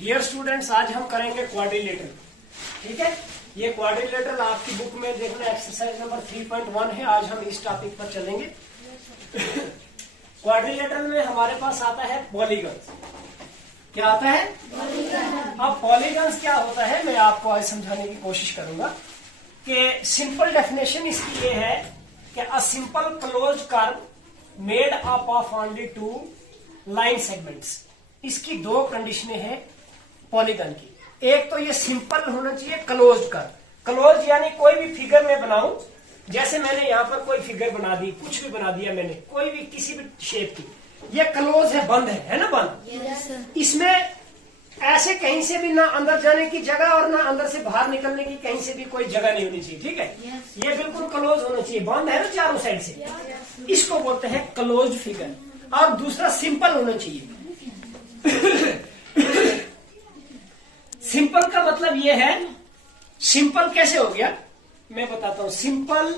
Dear students, आज हम करेंगे क्वाड्रिलेटरल। ठीक है, ये क्वाड्रिलेटरल आपकी बुक में देखना एक्सरसाइज नंबर 3.1 है। आज हम इस टॉपिक पर चलेंगे। क्वाड्रिलेटरल में हमारे पास आता है पॉलीगन्स। क्या आता है? पॉलीगन। अब पॉलीगन्स क्या होता है मैं आपको आज समझाने की कोशिश करूंगा कि सिंपल डेफिनेशन इसकी ये है कि a simple close curve made up of only two line segments. इसकी दो कंडीशनें हैं पॉलीगन की। एक तो ये सिंपल होना चाहिए क्लोज कर्व। क्लोज यानी कोई भी फिगर में बनाऊं, जैसे मैंने यहाँ पर कोई फिगर बना दी, कुछ भी बना दिया मैंने, कोई भी किसी भी शेप की, ये क्लोज है, बंद है ना बंद। yes, इसमें ऐसे कहीं से भी ना अंदर जाने की जगह और ना अंदर से बाहर निकलने की कहीं से भी कोई जगह नहीं होनी चाहिए। ठीक है, yes, ये बिल्कुल क्लोज होना चाहिए, बंद है ना चारों साइड से। yes, इसको बोलते हैं क्लोज फिगर। और दूसरा सिंपल होना चाहिए। सिंपल का मतलब ये है, सिंपल कैसे हो गया मैं बताता हूं। Simple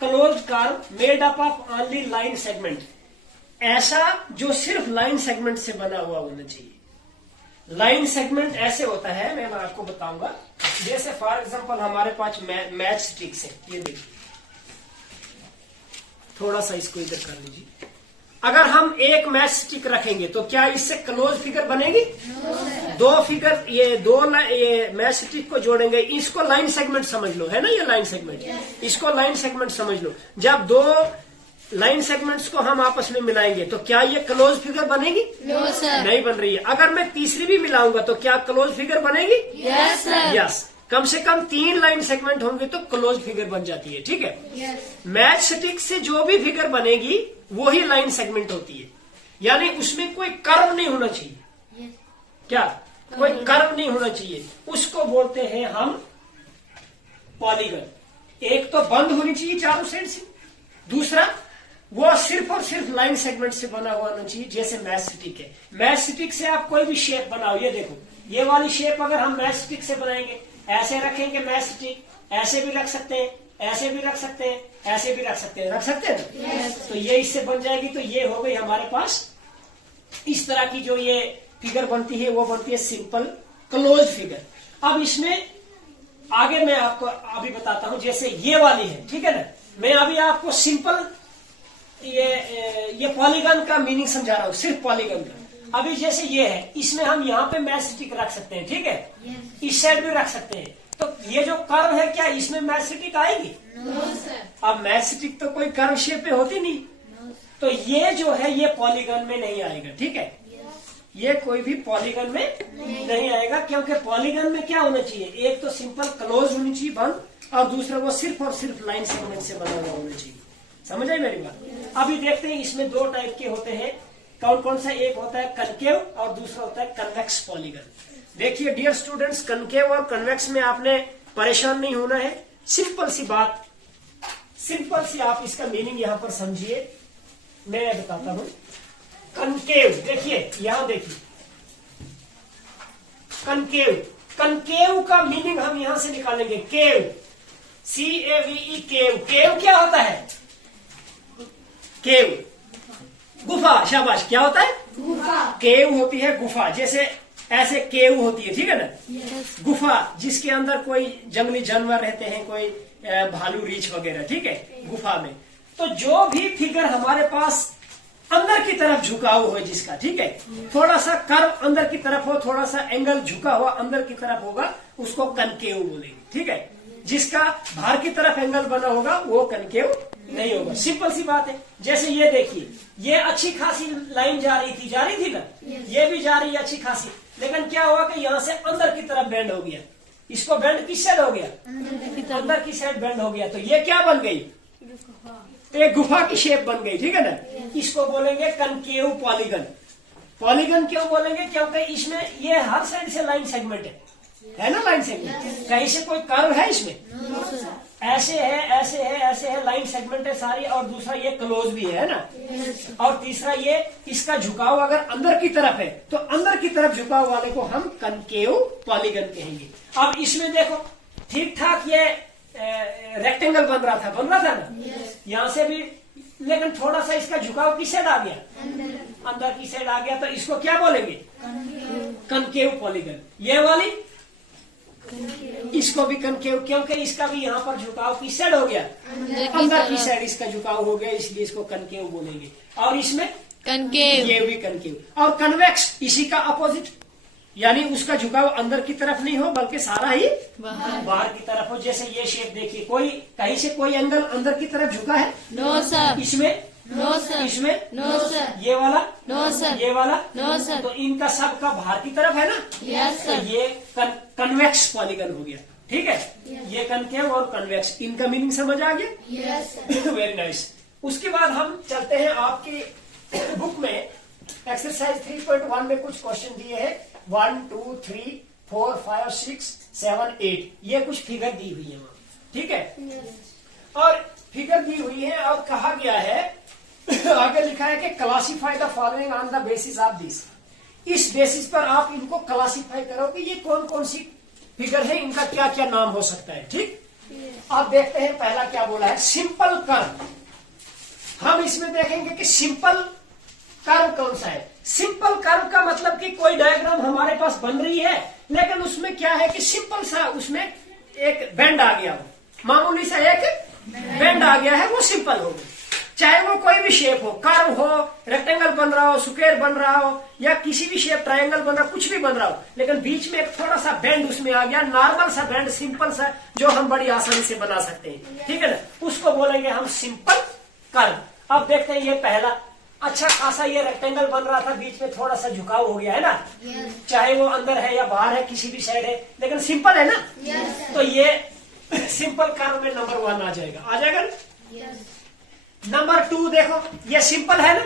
close curve made up of only line segment, ऐसा जो सिर्फ लाइन सेगमेंट से बना हुआ होना चाहिए। लाइन सेगमेंट ऐसे होता है, मैं आपको बताऊंगा। जैसे फॉर एग्जांपल हमारे पास मैच स्टिक्स है, ये देखिए, थोड़ा सा इसको इधर कर लीजिए। अगर हम एक मैच स्टिक रखेंगे तो क्या इससे क्लोज फिगर बनेगी? दो फिगर, ये मैच स्टिक को जोड़ेंगे, इसको लाइन सेगमेंट समझ लो, है ना, ये लाइन सेगमेंट। इसको लाइन सेगमेंट समझ लो। जब दो लाइन सेगमेंट्स को हम आपस में मिलाएंगे तो क्या ये क्लोज फिगर बनेगी? नहीं बन रही है। अगर मैं तीसरी भी मिलाऊंगा तो क्या क्लोज फिगर बनेगी? यस। कम से कम 3 लाइन सेगमेंट होंगे तो क्लोज फिगर बन जाती है। ठीक है, मैच स्टिक से जो भी फिगर बनेगी वो ही लाइन सेगमेंट होती है, यानी उसमें कोई कर्व नहीं होना चाहिए। क्या? कोई कर्व नहीं होना चाहिए, उसको बोलते हैं हम पॉलीगन। एक तो बंद होनी चाहिए चारों साइड से, दूसरा वो सिर्फ और सिर्फ लाइन सेगमेंट से बना हुआ होना चाहिए। जैसे मैच स्टिक है, मैच स्टिक से आप कोई भी शेप बनाओ, ये देखो, ये वाली शेप अगर हम मैच स्टिक से बनाएंगे, ऐसे रखेंगे मैच स्टिक, ऐसे भी रख सकते हैं, ऐसे भी रख सकते हैं, ऐसे भी रख सकते हैं, रख सकते हैं ना? yes. तो ये इससे बन जाएगी। तो ये हो गई हमारे पास इस तरह की जो ये फिगर बनती है वो बनती है सिंपल क्लोज फिगर। अब इसमें आगे मैं आपको अभी बताता हूं। जैसे ये वाली है, ठीक है ना, मैं अभी आपको सिंपल ये पॉलीगन का मीनिंग समझा रहा हूं, सिर्फ पॉलीगन का। अभी जैसे ये है, इसमें हम यहाँ पे मैच स्टिक रख सकते हैं, ठीक है, yes. इस साइड भी रख सकते हैं। तो ये जो कर्व है, क्या इसमें मैच स्टिक आएगी? no, अब मैच स्टिक तो कोई कर्व शेप पे होती नहीं। no, तो ये जो है ये पॉलीगन में नहीं आएगा। ठीक है, yes. ये कोई भी पॉलीगन में नहीं आएगा, क्योंकि पॉलीगन में क्या होना चाहिए, एक तो सिंपल क्लोज होनी चाहिए बंद, और दूसरा वो सिर्फ और सिर्फ लाइन सेगमेंट से बना हुआ होना चाहिए। समझ आई मेरी बात? yes. अभी देखते हैं इसमें दो टाइप के होते हैं। कौन कौन सा? एक होता है कनकेव और दूसरा होता है कन्वेक्स पॉलीगन। देखिए डियर स्टूडेंट्स, कनकेव और कन्वेक्स में आपने परेशान नहीं होना है। सिंपल सी बात, सिंपल सी आप इसका मीनिंग यहां पर समझिए, मैं बताता हूं। कनकेव, देखिए यहां देखिए, कनकेव, कनकेव का मीनिंग हम यहां से निकालेंगे। केव, CAVE, केव। केव क्या होता है? केव गुफा। शाबाश, क्या होता है? गुफा। केव होती है गुफा, जैसे ऐसे केव होती है, ठीक है ना, yes. गुफा जिसके अंदर कोई जंगली जानवर रहते हैं, कोई भालू, रीछ वगैरह, ठीक है, गुफा में। तो जो भी फिगर हमारे पास अंदर की तरफ झुकाव हो जिसका, ठीक है, थोड़ा सा कर्व अंदर की तरफ हो, थोड़ा सा एंगल झुका हुआ अंदर की तरफ होगा, उसको कनकेव बोलेंगे। ठीक है, जिसका बाहर की तरफ एंगल बना होगा वो कनकेव नहीं होगा। सिंपल सी बात है। जैसे ये देखिए, ये अच्छी खासी लाइन जा रही थी ना, ये भी जा रही है अच्छी खासी, लेकिन क्या हुआ कि यहाँ से अंदर की तरफ बेंड हो गया। इसको बेंड किस साइड हो गया? अंदर की साइड बेंड हो गया। तो ये क्या बन गई? एक गुफा की शेप बन गई। ठीक है ना, इसको बोलेंगे कनकेव पॉलीगन। पॉलीगन क्यों बोलेंगे? क्योंकि इसमें ये हर साइड से लाइन सेगमेंट है ना, लाइन सेगमेंट। कहीं से कोई कर्व है इसमें? ऐसे है, ऐसे है, ऐसे है, लाइन सेगमेंट है सारी। और दूसरा ये क्लोज भी है ना, और तीसरा ये इसका झुकाव अगर अंदर की तरफ है तो अंदर की तरफ झुकाव वाले को हम कनकेव पॉलीगन कहेंगे। अब इसमें देखो, ठीक ठाक ये रेक्टेंगल बन रहा था ना, यहाँ से भी, लेकिन थोड़ा सा इसका झुकाव किस साइड आ गया? अंदर की साइड आ गया। तो इसको क्या बोलेंगे? Concave polygon. ये वाली इसको भी कनकेव, क्योंकि इसका भी यहाँ पर झुकाव किस साइड हो गया, अंदर की साइड इसका झुकाव हो गया, इसलिए इसको कनकेव बोलेंगे। और इसमें कनकेव, ये भी कनकेव। और कन्वेक्स इसी का अपोजिट, यानी उसका झुकाव अंदर की तरफ नहीं हो बल्कि सारा ही बाहर की तरफ हो। जैसे ये शेप देखिए, कोई कहीं से कोई एंगल अंदर की तरफ झुका है? No sir. इसमें? No sir. इसमें? No sir. ये वाला? No sir. ये वाला? No sir. तो इनका सब का बाहर की तरफ है ना? यस तो सर। ये कन्वेक्स पॉलीगन हो गया, ठीक है। ये कनकेव और कन्वेक्स, इनका मीनिंग समझ आ गया? Yes sir. Very nice. उसके बाद हम चलते हैं आपकी बुक में एक्सरसाइज 3.1 में कुछ क्वेश्चन दिए हैं। 1 2 3 4 5 6 7 8 ये कुछ फिगर दी हुई है वहां, ठीक है। और फिगर दी हुई है और कहा गया है आगे लिखा है कि classify the following on the basis of this. इस बेसिस पर आप इनको क्लासीफाई करो कि ये कौन कौन सी फिगर है, इनका क्या क्या नाम हो सकता है, ठीक। आप देखते हैं पहला क्या बोला है, सिंपल कर्व। हम इसमें देखेंगे कि सिंपल कर्व कौन सा है। सिंपल कर्व का मतलब कि कोई डायग्राम हमारे पास बन रही है, लेकिन उसमें क्या है कि सिंपल सा उसमें एक बेंड आ गया हो, मामूली सा एक बेंड आ गया है, वो सिंपल हो गया। चाहे वो कोई भी शेप हो, कर्व हो, रेक्टेंगल बन रहा हो, स्क्वायर बन रहा हो, या किसी भी शेप ट्रायंगल बन रहा हो, कुछ भी बन रहा हो, लेकिन बीच में एक थोड़ा सा बेंड उसमें आ गया, नॉर्मल सा बेंड, सिंपल सा, जो हम बड़ी आसानी से बना सकते हैं, ठीक है ना, उसको बोलेंगे हम सिंपल कर्व। अब देखते हैं ये पहला अच्छा खासा ये रेक्टेंगल बन रहा था, बीच में थोड़ा सा झुकाव हो गया है ना, चाहे वो अंदर है या बाहर है, किसी भी साइड है, लेकिन सिंपल है ना, तो ये सिंपल कर्व में नंबर 1 आ जाएगा, आ जाएगा ना। नंबर 2 देखो, ये सिंपल है ना,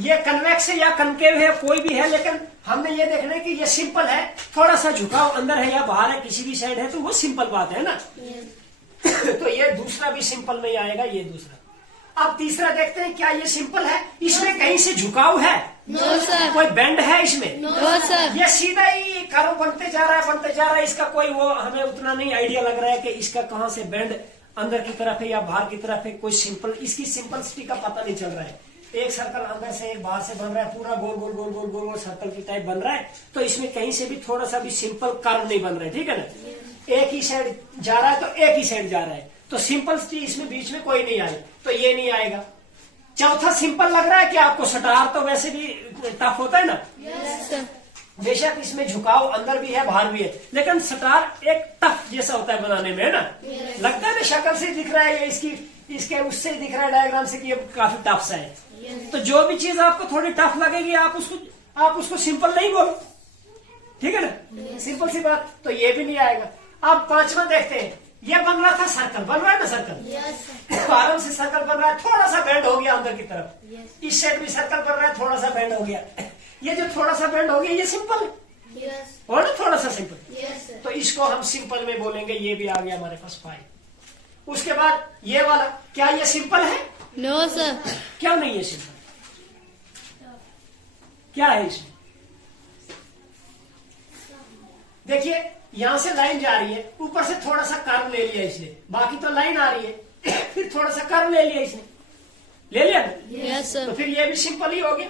ये कन्वेक्स है या कनकेव है, कोई भी है, लेकिन हमने ये देखना है कि ये सिंपल है, थोड़ा सा झुकाव अंदर है या बाहर है, किसी भी साइड है, तो वो सिंपल बात है ना। तो ये दूसरा भी सिंपल में आएगा, ये दूसरा। अब तीसरा देखते हैं, क्या ये सिंपल है, इसमें कहीं से झुकाव है? No sir. कोई बेंड है इसमें? No sir. ये सीधा ही कर्व बनते जा रहा है, इसका कोई वो हमें उतना नहीं आइडिया लग रहा है कि इसका कहाँ से बेंड अंदर की तरफ है या बाहर की तरफ है, कोई सिंपल, इसकी सिंपलिसिटी का पता नहीं चल रहा है। एक सर्कल अंदर से एक बाहर से बन रहा है, पूरा गोल गोल गोल गोल गोल गोल सर्कल की टाइप बन रहा है, तो इसमें कहीं से भी थोड़ा सा भी सिंपल कर्व नहीं बन रहा है, ठीक है ना। एक ही साइड जा रहा है तो एक ही साइड जा रहा है, तो सिंपलिसिटी इसमें बीच में कोई नहीं आई, तो ये नहीं आएगा। चौथा सिंपल लग रहा है कि आपको, स्टार तो वैसे भी टफ होता है ना, बेशक इसमें झुकाव अंदर भी है बाहर भी है, लेकिन स्टार एक टफ जैसा होता है बनाने में, है ना, लगता है ना, शक्ल से दिख रहा है ये, इसके उससे दिख रहा है डायग्राम से कि ये काफी टफ सा है। तो जो भी चीज आपको थोड़ी टफ लगेगी आप उसको सिंपल नहीं बोलो, ठीक है ना, सिंपल सी बात। तो ये भी नहीं आएगा। अब पांचवा देखते हैं, ये बन रहा था सर्कल, बन रहा है ना सर्कल, आराम से सर्कल बन रहा है, थोड़ा सा बेंड हो गया अंदर की तरफ, इस साइड भी सर्कल बन रहा है, थोड़ा सा बेंड हो गया, ये जो थोड़ा सा बेंड हो गया ये सिंपल है, और ना थोड़ा सा सिंपल, तो इसको हम सिंपल में बोलेंगे। ये भी आ गया हमारे पास 5। उसके बाद ये वाला, क्या ये सिंपल है? No sir. क्या नहीं है सिंपल, क्या है इसमें? देखिए यहां से लाइन जा रही है, ऊपर से थोड़ा सा कर्व ले लिया इसने, बाकी तो लाइन आ रही है फिर थोड़ा सा कर्व ले लिया इसने, ले लिया ना, यस सर। तो फिर ये भी सिंपल ही हो गया।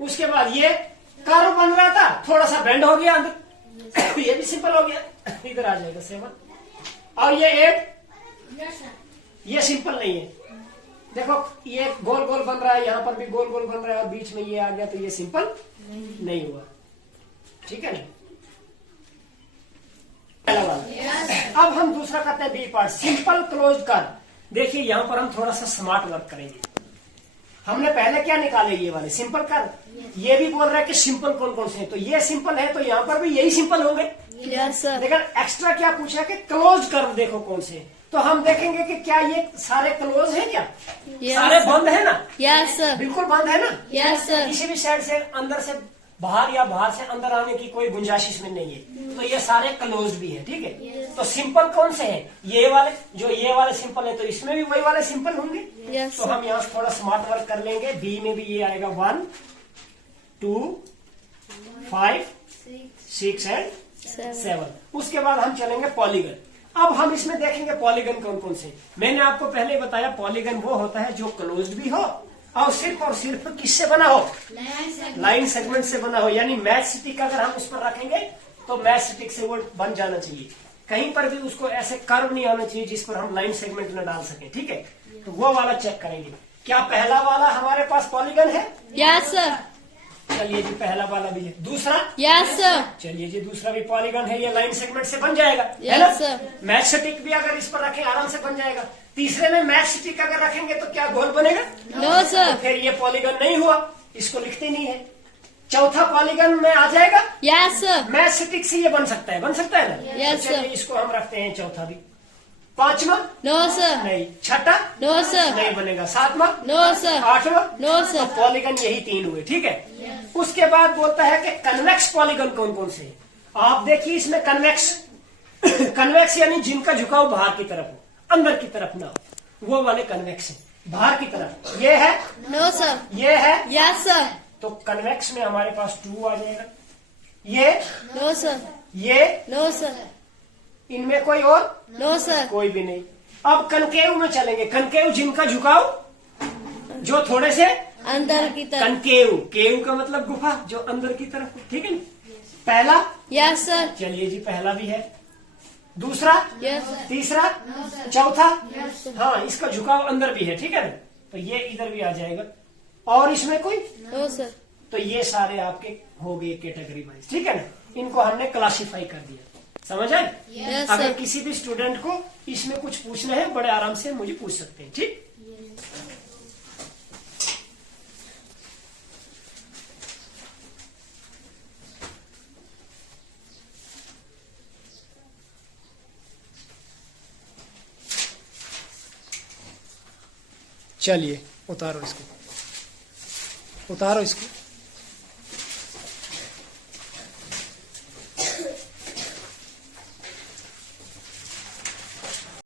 उसके बाद ये कर्व बन रहा था, थोड़ा सा बेंड हो गया अंदर, ये भी सिंपल हो गया, इधर आ जाएगा 7। और ये 8, ये सिंपल नहीं है, देखो ये गोल गोल बन रहा है, यहां पर भी गोल गोल बन रहा है, और बीच में ये आ गया, तो ये सिंपल नहीं हुआ, ठीक है ना। अब हम दूसरा करते हैं B part, simple close curve. देखिए यहां पर हम थोड़ा सा स्मार्ट वर्क करेंगे। हमने पहले क्या निकाले, ये वाले सिंपल कर्व, ये भी बोल रहा है कि सिंपल कौन कौन से हैं, तो ये सिंपल है, तो यहां पर भी यही सिंपल होंगे, यस सर। लेकिन एक्स्ट्रा क्या पूछा कि क्लोज कर्व देखो कौन से हैं, तो हम देखेंगे कि क्या ये सारे क्लोज है, क्या सारे बंद है ना, यस सर। बिल्कुल बंद है ना, यस सर। किसी भी साइड से अंदर से बाहर या बाहर से अंदर आने की कोई गुंजाइश इसमें नहीं है, तो ये सारे क्लोज भी है, ठीक है। तो सिंपल कौन से हैं, ये वाले, जो ये वाले सिंपल है, तो इसमें भी वही वाले सिंपल होंगे, यस तो हम यहाँ से थोड़ा स्मार्ट वर्क कर लेंगे। बी में भी ये आएगा 1 2 5 6 एंड 7। उसके बाद हम चलेंगे पॉलीगन। अब हम इसमें देखेंगे पॉलीगन कौन कौन से। मैंने आपको पहले बताया पॉलीगन वो होता है जो क्लोज्ड भी हो और सिर्फ किससे बना हो, लाइन सेगमेंट से बना हो, यानी मैच स्टिक अगर हम उस पर रखेंगे तो मैच स्टिक से वो बन जाना चाहिए। कहीं पर भी उसको ऐसे कर्व नहीं आना चाहिए जिस पर हम लाइन सेगमेंट न डाल सके, ठीक है। तो वो वाला चेक करेंगे। क्या पहला वाला हमारे पास पॉलीगन है? Yes sir. चलिए जी, पहला वाला भी है। दूसरा? Yes sir. चलिए जी, दूसरा भी पॉलीगन है, ये लाइन सेगमेंट से बन जाएगा, है Yes, ना? sir. मैच स्टिक भी अगर इस पर रखें आराम से बन जाएगा। तीसरे में मैच स्टिक अगर रखेंगे तो क्या गोल बनेगा? No sir. फिर ये पॉलीगन नहीं हुआ, इसको लिखते नहीं है। चौथा पॉलीगन में आ जाएगा, यस सर। मैच स्टिक से ये बन सकता है ना? Yes, तो चलिए sir. इसको हम रखते हैं चौथा भी। पांचवा? No sir. नहीं। छठा? No sir. नहीं बनेगा। सातवां? No sir. आठवां? नो तो सर। पॉलीगन यही 3 हुए, ठीक है। उसके बाद बोलता है कि कन्वेक्स पॉलीगन कौन कौन से हैं? आप देखिए इसमें कन्वेक्स कन्वेक्स यानी जिनका झुकाव बाहर की तरफ हो, अंदर की तरफ ना हो, वो वाले कन्वेक्स है। बाहर की तरफ ये है, नो सर। ये है, यस सर। तो कन्वेक्स में हमारे पास 2 आ जाएगा। ये, नो सर। ये, नो सर। इनमें कोई और? No sir. कोई भी नहीं। अब कनकेव में चलेंगे। कनकेव जिनका झुकाव जो थोड़े से अंदर की तरफ। कनकेव, केव का मतलब गुफा, जो अंदर की तरफ, ठीक है ना। पहला? Yes sir. चलिए जी, पहला भी है। दूसरा? Yes sir. तीसरा? चौथा? Yes sir. हाँ, इसका झुकाव अंदर भी है, ठीक है ना। तो ये इधर भी आ जाएगा। और इसमें कोई? No sir. तो ये सारे आपके हो गए कैटेगरी वाइज, ठीक है ना। इनको हमने क्लासिफाई कर दिया, समझ आए? यस अगर सर। किसी भी स्टूडेंट को इसमें कुछ पूछना है, बड़े आराम से मुझे पूछ सकते हैं, ठीक। चलिए उतारो इसको, उतारो इसको।